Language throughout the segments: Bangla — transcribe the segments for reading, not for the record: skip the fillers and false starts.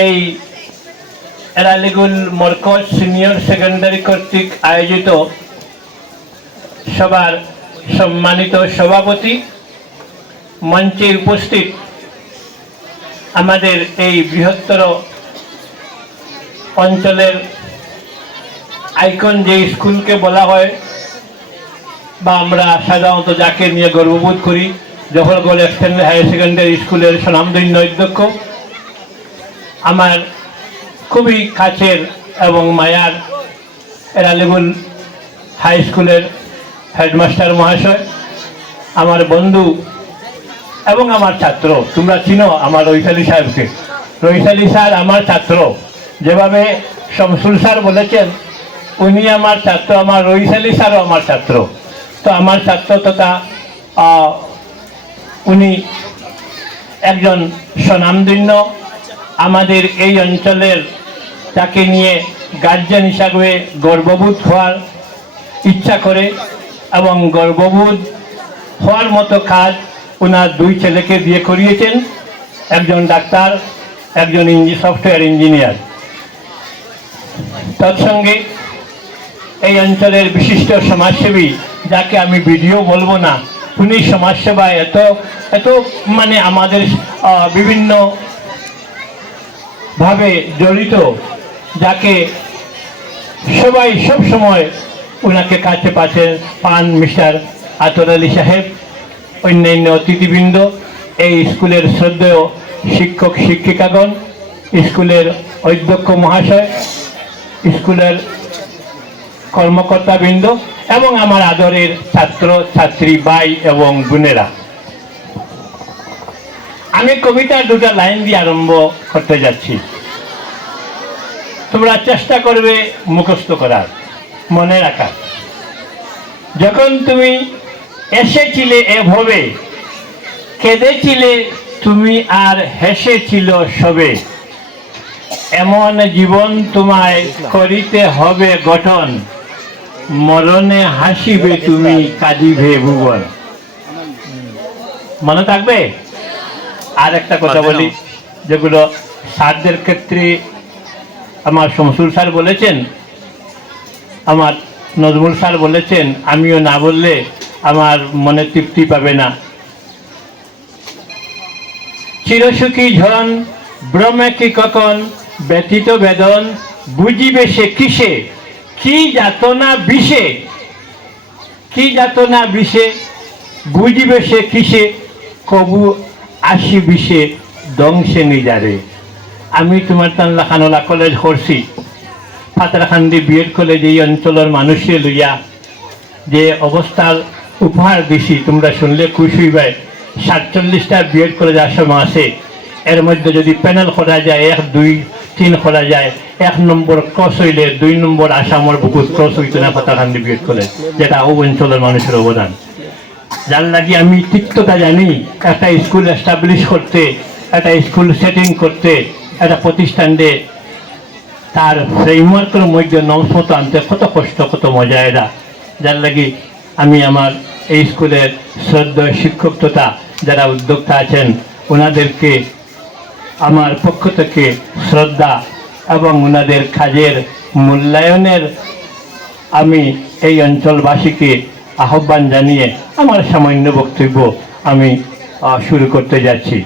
এই এরালিগুল মরকজ সিনিয়র সেকেন্ডারি কর্তৃক আয়োজিত সভার সম্মানিত সভাপতি, মঞ্চে উপস্থিত আমাদের এই বৃহত্তর অঞ্চলের আইকন যে স্কুলকে বলা হয় বা আমরা সাধারণত যাকে নিয়ে গর্ববোধ করি, জওহরগঞ্জ এক্সটেন্ডেড হায়ার সেকেন্ডারি স্কুলের স্বনামধন্য অধ্যক্ষ, আমার খুবই কাছের এবং মায়ার এরালিগুল হাই স্কুলের হেডমাস্টার মহাশয়, আমার বন্ধু এবং আমার ছাত্র। তোমরা চিনো আমার রইসালি সাহেবকে। রইসালি স্যার আমার ছাত্র, যেভাবে শমসুল স্যার বলেছেন উনি আমার ছাত্র, আমার রইসালি স্যারও আমার ছাত্র। তো আমার ছাত্র তথা উনি একজন স্বনামধন্য, আমাদের এই অঞ্চলের তাকে নিয়ে গার্জিয়ান হিসাবে গর্ববোধ হওয়ার ইচ্ছা করে এবং গর্ববোধ হওয়ার মতো কাজ ওনার দুই ছেলেকে দিয়ে করিয়েছেন, একজন ডাক্তার, একজন সফটওয়্যার ইঞ্জিনিয়ার। তৎসঙ্গে এই অঞ্চলের বিশিষ্ট সমাজসেবী, যাকে আমি ভিডিও বলবো না, উনি সমাজসেবায় এত এত মানে আমাদের বিভিন্ন ভাবে জড়িত, যাকে সবাই সব সময় ওনাকে কাছে পান মিস্টার আতর আলী সাহেব, অন্যান্য অতিথিবৃন্দ, এই স্কুলের শ্রদ্ধেয় শিক্ষক শিক্ষিকাগণ, স্কুলের অধ্যক্ষ মহাশয়, স্কুলের কর্মকর্তাবৃন্দ এবং আমার আদরের ছাত্র ছাত্রী ভাই এবং বোনেরা। আমি কবিতার দুটা লাইন দিয়ে আরম্ভ করতে যাচ্ছি। তোমরা চেষ্টা করবে মুখস্থ করার, মনে রাখার। যখন তুমি এসেছিলে এভাবে, কেঁদেছিলে তুমি আর হেসেছিল সবে, এমন জীবন তোমায় করিতে হবে গঠন, মরণে হাসিবে তুমি কাঁদিবে ভুবন। মনে থাকবে? আর একটা কথা বলি, যেগুলো স্যারদের ক্ষেত্রে আমার শমসুল স্যার বলেছেন, আমার নজমুল স্যার বলেছেন, আমিও না বললে আমার মনে তৃপ্তি পাবে না। চিরসুখী ঝন ব্রহ্মে কি কখন, ব্যথিত বেদন বুঝিবে সে কিসে, কি যাতনা বিষে, কি যাতনা বিষে বুঝিবে সে কিসে, কবু আসি বিষে দংশে নিজারে। আমি তোমার তানলা খানলা কলেজ করছি, ফাতরাখান্দি বিএড কলেজ এই অঞ্চলের মানুষে লইয়া যে অবস্থার উপহার দিছি, তোমরা শুনলে খুশি হইবে। 47টা বিএড কলেজ আসাম আছে, এর মধ্যে যদি প্যানেল করা যায়, 1, 2, 3 করা যায়, 1 নম্বর ক্রস হইলে 2 নম্বর আসামের বুকুত ক্রস হইতো না ফাতরাখান্দি বিএড কলেজ, যেটা ও অঞ্চলের মানুষের অবদান। যার লাগি আমি তিক্ততা জানি, একটা স্কুল এস্টাবলিশ করতে, একটা স্কুল সেটিং করতে, একটা প্রতিষ্ঠানে তার ফ্রেমওয়ার্কের মধ্যে নমস্মত আনতে কত কষ্ট, কত মজা এরা। যার লাগি আমি আমার এই স্কুলের শ্রদ্ধেয় শিক্ষক তথা যারা উদ্যোক্তা আছেন ওনাদেরকে আমার পক্ষ থেকে শ্রদ্ধা এবং ওনাদের কাজের মূল্যায়নের আমি এই অঞ্চলবাসীকে আহ্বান জানিয়ে আমার সামান্য বক্তব্য আমি শুরু করতে যাচ্ছি।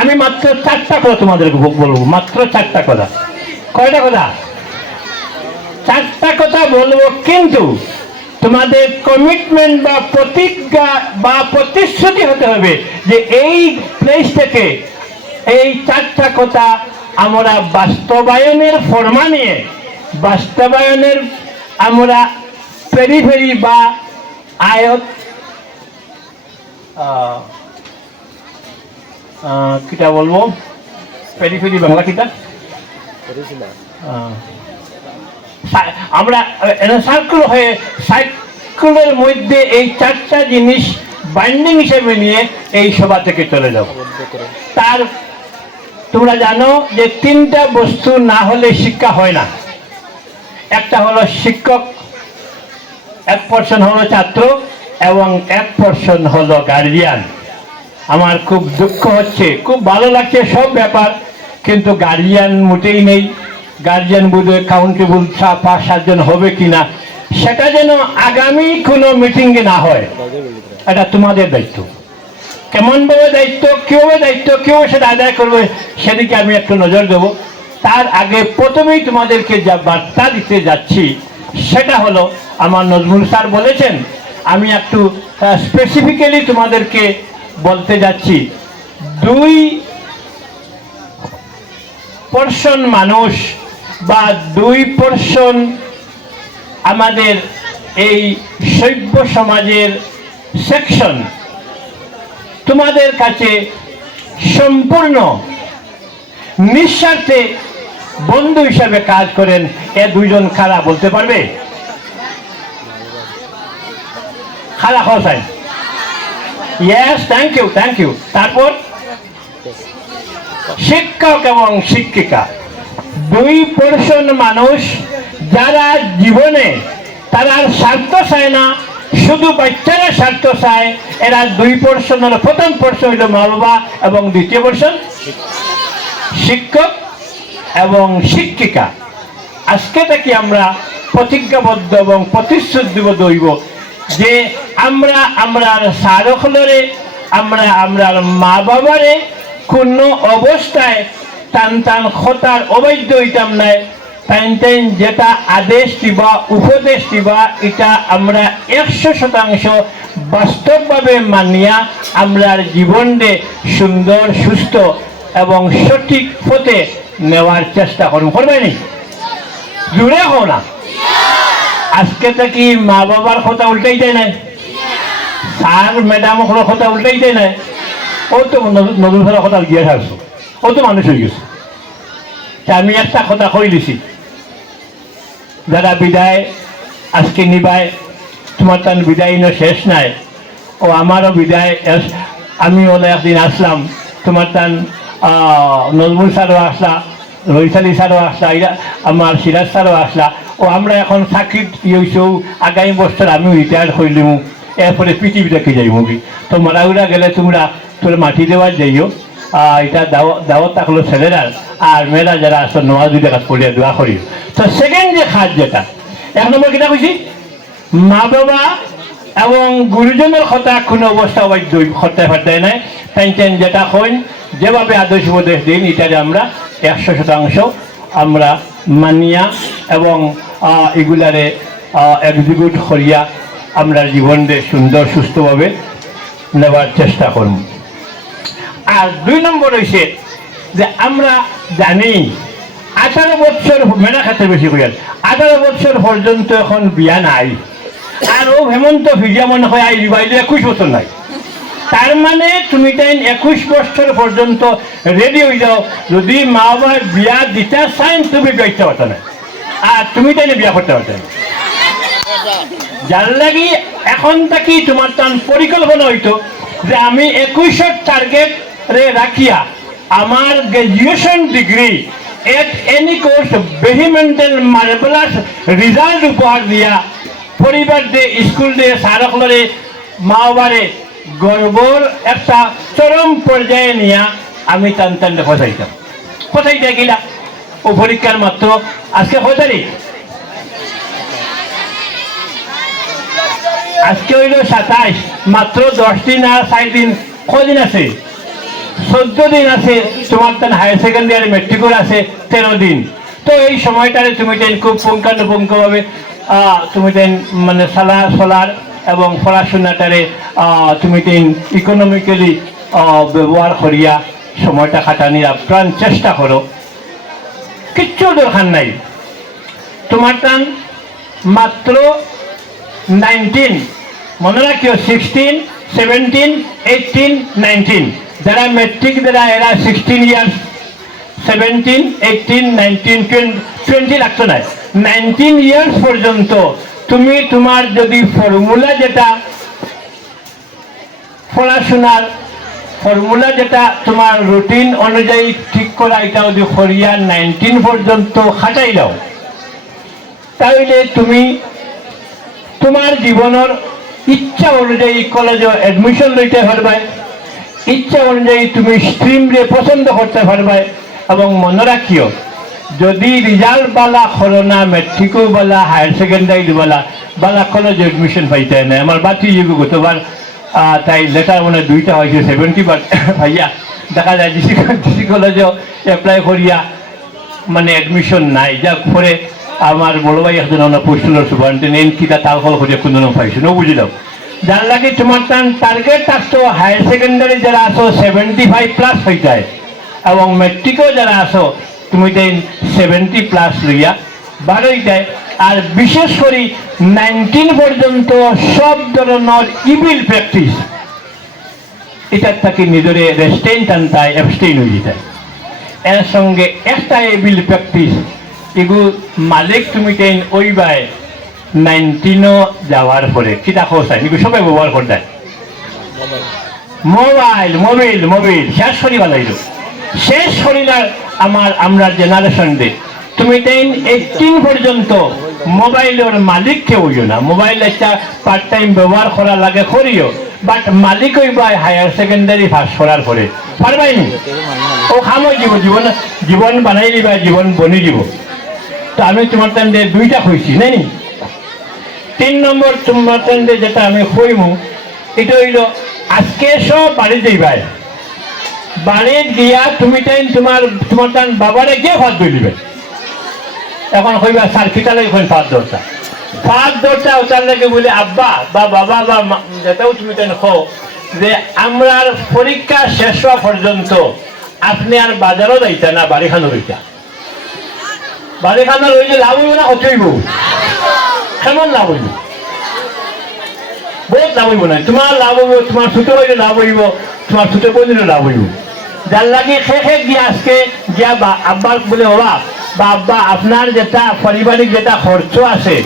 আমি মাত্র 4টা কথা তোমাদেরকে বলবো, মাত্র 4টা কথা। কয়টা কথা? 4টা কথা বলবো, কিন্তু তোমাদের কমিটমেন্ট বা প্রতিজ্ঞা বা প্রতিশ্রুতি হতে হবে যে এই প্লেস থেকে এই 4টা কথা আমরা বাস্তবায়নের ফরমা নিয়ে, বাস্তবায়নের আমরা পেরিফেরি বা আয়ত কিটা বলবো, পেরিফেরি বাংলা কিটা আমরা সার্কুল হয়ে সার্কুলের মধ্যে এই 4টা জিনিস বাইন্ডিং হিসেবে নিয়ে এই সভা থেকে চলে যাব। তার তোমরা জানো যে 3টা বস্তু না হলে শিক্ষা হয় না। একটা হলো শিক্ষক, 1% হলো ছাত্র এবং 1% হলো গার্জিয়ান। আমার খুব দুঃখ হচ্ছে, খুব ভালো লাগছে সব ব্যাপার, কিন্তু গার্জিয়ান মোটেই নেই। গার্জিয়ান বোধহয় কাউন্টেবল 5-7 জন হবে কিনা, সেটা যেন আগামী কোনো মিটিংয়ে না হয়, এটা তোমাদের দায়িত্ব। কেমনভাবে দায়িত্ব, কীভাবে দায়িত্ব, কীভাবে সেটা আদায় করবে, সেদিকে আমি একটু নজর দেবো। তার আগে প্রথমেই তোমাদেরকে যা বার্তা দিতে যাচ্ছি সেটা হলো, আমার নজরুল স্যার বলেছেন, আমি একটু স্পেসিফিক্যালি তোমাদেরকে বলতে যাচ্ছি। 2% মানুষ বা 2% আমাদের এই সভ্য সমাজের সেকশন তোমাদের কাছে সম্পূর্ণ নিঃস্বার্থে বন্ধু হিসাবে কাজ করেন। এ 2জন খারা বলতে পারবে? খারা হোসেন, ইয়েস, থ্যাংক ইউ। তারপর শিক্ষক এবং শিক্ষিকা, 2% মানুষ যারা জীবনে তারা স্বার্থ চায় না, শুধু বাচ্চারা স্বার্থ চায়। এরা 2%। প্রথম পোর্শন হইল মা বাবা এবং দ্বিতীয় পোর্শন শিক্ষক এবং শিক্ষিকা। আজকে থেকে আমরা প্রতিজ্ঞাবদ্ধ এবং প্রতিশ্রুতিবদ্ধ হইব যে আমরা সারখলরে আমরা মা বাবারে কোনো অবস্থায় টান খতার অবৈধ হইতাম নাই। তাই যেটা আদেশ দিবা, উপদেশ দিবা, এটা আমরা 100% বাস্তবভাবে মানিয়া আমরা জীবনে সুন্দর, সুস্থ এবং সঠিক পথে নেওয়ার চেষ্টা করুন। করবেনি? জুড়ে হও না। আজকে থেকে মা বাবার কথা উল্টাই যায় না, স্যার ম্যাডামের কথা উল্টাই যায় না। ও তো নতুন স্যারের কথা গিয়ে থাকছো, ও তো মানুষ হয়ে গেছে। আমি একটা কথা কই দিছি, যারা বিদায় আজকে নিবায়, তোমার তার বিদায় শেষ নাই। ও আমারও বিদায়। আমি ওলা একদিন আসলাম, তোমার তান নজরুল স্যারও আসলা, রৈসালি স্যারও আসলা, আমার সিরাজ স্যারও আসলা। ও আমরা এখন চাকরিত হয়েছেও, আগামী বছর আমি রিটায়ার করলিম, এরপরে পৃথিবীটাকে যাইব কি। তো মারাউরা গেলে তোমরা মাটি দেওয়ার যাইও। এটা দাওয়াত থাকলো ছেলেরার, আর মেয়েরা যারা আসো নোয়া 2 টাকা পড়িয়া দোয়া করি। তো সেকেন্ড যে খাত, যেটা 1 নম্বর কিনা কইছি, মা বাবা এবং গুরুজনের কথা কোনো অবস্থা করতে পারতে নাই। তাই যেটা হইন, যেভাবে আদর্শ উপদেশ দিন, এটারে আমরা 100% আমরা মানিয়া এবং এগুলারে এক্সিকিউট করিয়া আমরা জীবনে সুন্দর সুস্থভাবে নেওয়ার চেষ্টা করব। আর 2 নম্বর হয়েছে যে আমরা জানি 18 বছর মেলা খাতে বেশি করে 18 বছর পর্যন্ত এখন বিয়া নাই। আর ও হেমন্ত ভিজা মনে হয় আই বাইলে 21 বছর নাই। তার মানে তুমি তাই 21 বছর পর্যন্ত রেডি হয়ে যাও। যদি মা বাবার বিয়া দিতে চান, তুমি গাইতে পারতো না, আর তুমি তাই বিয়া করতে পারতো না। যার লাগি এখন থাকি তোমার তার পরিকল্পনা হইতো যে আমি 21 টার্গেট রে রাখিয়া আমার graduation degree at any course vehemental marvellous result উপহার দিয়া পরিবার দে, স্কুল দে, সারকলরে, মা বাবারে গর্বর একটা চরম পর্যায়ে নিয়া আমি টান ফসাইতাম। ফসাইতে গেলা ও পরীক্ষার মাত্র আজকে 6 তারিখ, আজকে হইল 27, মাত্র 10 দিন আর 4 দিন। কদিন আছে? 14 দিন আছে। তোমার তার হায়ার সেকেন্ডারি মেট্রিকর আছে 13 দিন। তো এই সময়টারে তুমি তেন খুব পুঙ্খানুপুঙ্খভাবে তুমি তেন মানে চলার এবং পড়াশোনাটারে তুমি তেন ইকোনমিক্যালি ব্যবহার করিয়া সময়টা কাটানির আপ্রাণ চেষ্টা করো। কিচ্ছু দরকার নাই। তোমার তান মাত্র 19, মনে রাখিও 16, 17, 18, 19 যারা মেট্রিক দেরা এরা 16 ইয়ার্স, 17, 18, 19, 20 লাগতো না। 19 ইয়ার্স পর্যন্ত তুমি তোমার যদি ফর্মুলা যেটা পড়াশোনার ফর্মুলা যেটা তোমার রুটিন অনুযায়ী ঠিক করা, এটা যদি করিয়া 19 পর্যন্ত খাটাই দাও, তাহলে তুমি তোমার জীবনের ইচ্ছা অনুযায়ী কলেজে এডমিশন লইতে পারবে, ইচ্ছা অনুযায়ী তুমি স্ট্রিম রে পছন্দ করতে পারবে এবং মনে রাখিও যদি রিজাল্ট বালা খরো না মেট্রিকও বালা হায়ার সেকেন্ডারি বালা বালা কলেজ এডমিশন পাইতে না আমার বাতি যুগ গতবার তাই লেটার মানে 2টা হয়েছে 70 ভাইয়া দেখা যায় ডিসি কলেজও অ্যাপ্লাই করিয়া মানে এডমিশন নাই যা পরে আমার বড় ভাই একজন আমরা পোস্টালের সুপারিনটেন্ডেন্ট কিটা তাল ফল করিয়া কোনো পাইছো ন বুঝিলাম যার লাগে তোমার টার্গেট থাকতো হায়ার সেকেন্ডারি যারা আসো 75+ হইতে এবং মেট্রিকও যারা আসো তুমি তাই 70+ লইয়া বারোইটায় আর বিশেষ করে 19 পর্যন্ত সব ধরনের ইভিল প্র্যাকটিস এটার তাকে নিজের রেস্টেইন টানতায় অ্যাবস্টেইন হয়ে যেতে এর সঙ্গে একটা ইভিল প্র্যাকটিস এগুলো মালিক তুমি তাই ওই বাই 19ও যাওয়ার পরে কিতা খোঁজায় এগুলো সবাই ব্যবহার করতে মোবাইল শেষ করি বানাইল শেষ করিলার আমরা জেনারেশন দে তুমি তাই 18 পর্যন্ত মোবাইলের মালিক কেউ না মোবাইল একটা পার্ট টাইম ব্যবহার করা লাগে করিও বাট মালিক হইবা হায়ার সেকেন্ডারি পাস করার পরে পারবাইনি ও খামই জীবন বানাই দিবা জীবন বনি দিব তো আমি তোমার টাইমে 2টা খুঁজছি নাইনি 3 নম্বর তোমার টাইমে যেটা আমি কইমু এটা হইল আজকে সব বাড়ি যাইবাই বাড়ি গিয়া তুমি তাই তোমার টাইম বাবারে গিয়ে ভাত দিবে এখন কইবা স্যার কিটা লাগে ফাঁদ দরটা ওটার লাগে বলে আব্বা বা বাবা বা যেটাও তুমি তাই খো যে আমরার পরীক্ষা শেষ হওয়া পর্যন্ত আপনি আর বাজারও যাইতা না বাড়িখানো রইতা বাড়িখানো রইলে লাভ হইব না হইব কেমন লাভ হইব বহুত লাভ হইব না তোমার লাভ হইব তোমার ছোট হইলে লাভ হইব তোমার ছোট বইলে লাভ হইব যার লাগে শেষে গিয়ে আজকে গিয়া আব্বার বলে বাবা বা আব্বা আপনার যেটা পারিবারিক যেটা খরচ আছে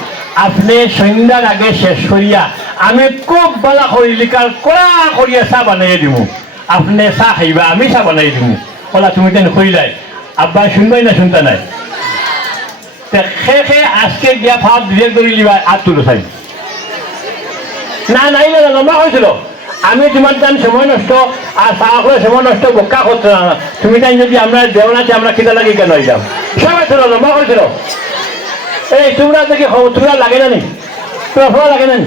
আপনি সন্ধ্যার আগে শেষ করিয়া আমি খুব বলা করি লিকার কড়া করিয়া চাহ বানাইয়া দিব আপনি চাহ খাইবা আমি চাহ বানাই দিব ওলা তুমি তেন কইলাই আব্বা শুনবাই না শুনতা নাই শেষে আজকে গিয়া ভাব ডিরেক্ট ধরে লিবা আর তুলো চাই না নাইলে লম্বা হয়েছিল আমি তোমার টাইম সময় নষ্ট আর চাহ করে সময় নষ্ট বোকা করতো না তুমি টাইম যদি আমরা দেওনাতে আমরা কিনা লাগে কেন যাম সবাই ছিল লম্বা হয়েছিল এই তোমরা দেখি তোমরা লাগে না নি তোমার ফোলা লাগে না নি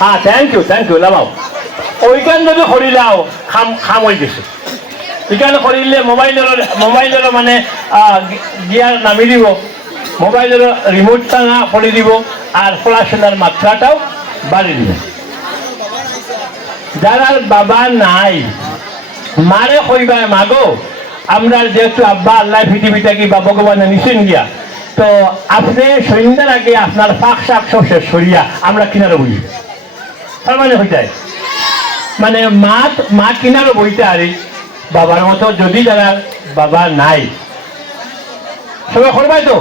হ্যাঁ থ্যাংক ইউ লামাও ওইখান যদি করিলাও খাম হয়ে গেছে এখানে করিলে মোবাইলের মানে গিয়ার নামি দিব মোবাইলের রিমোটটা না করে দিব আর পড়াশোনার মাত্রাটাও বাড়িয়ে দিব যারা বাবা নাই মারে কইবা মাগো আমরা যেহেতু আব্বা আল্লাহ পৃথিবীটা কি বা ভগবানে নিছেন গিয়া তো আপনি সন্ধ্যার আগে আপনার পাক শাক সব শেষ করিয়া আমরা কিনারও বই তার মানে হইতায় মানে মা কিনারও বইতে আরে বাবার মতো যদি যারা বাবা নাই সবাই করবাই তো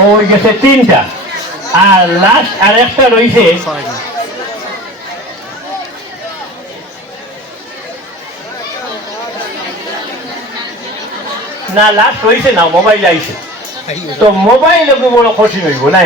ওই গেছে 3টা আর লাস্ট আর একটা রয়েছে না লাস্ট রয়েছে না মোবাইল আইছে তো মোবাইল বড় কঠিন হইব না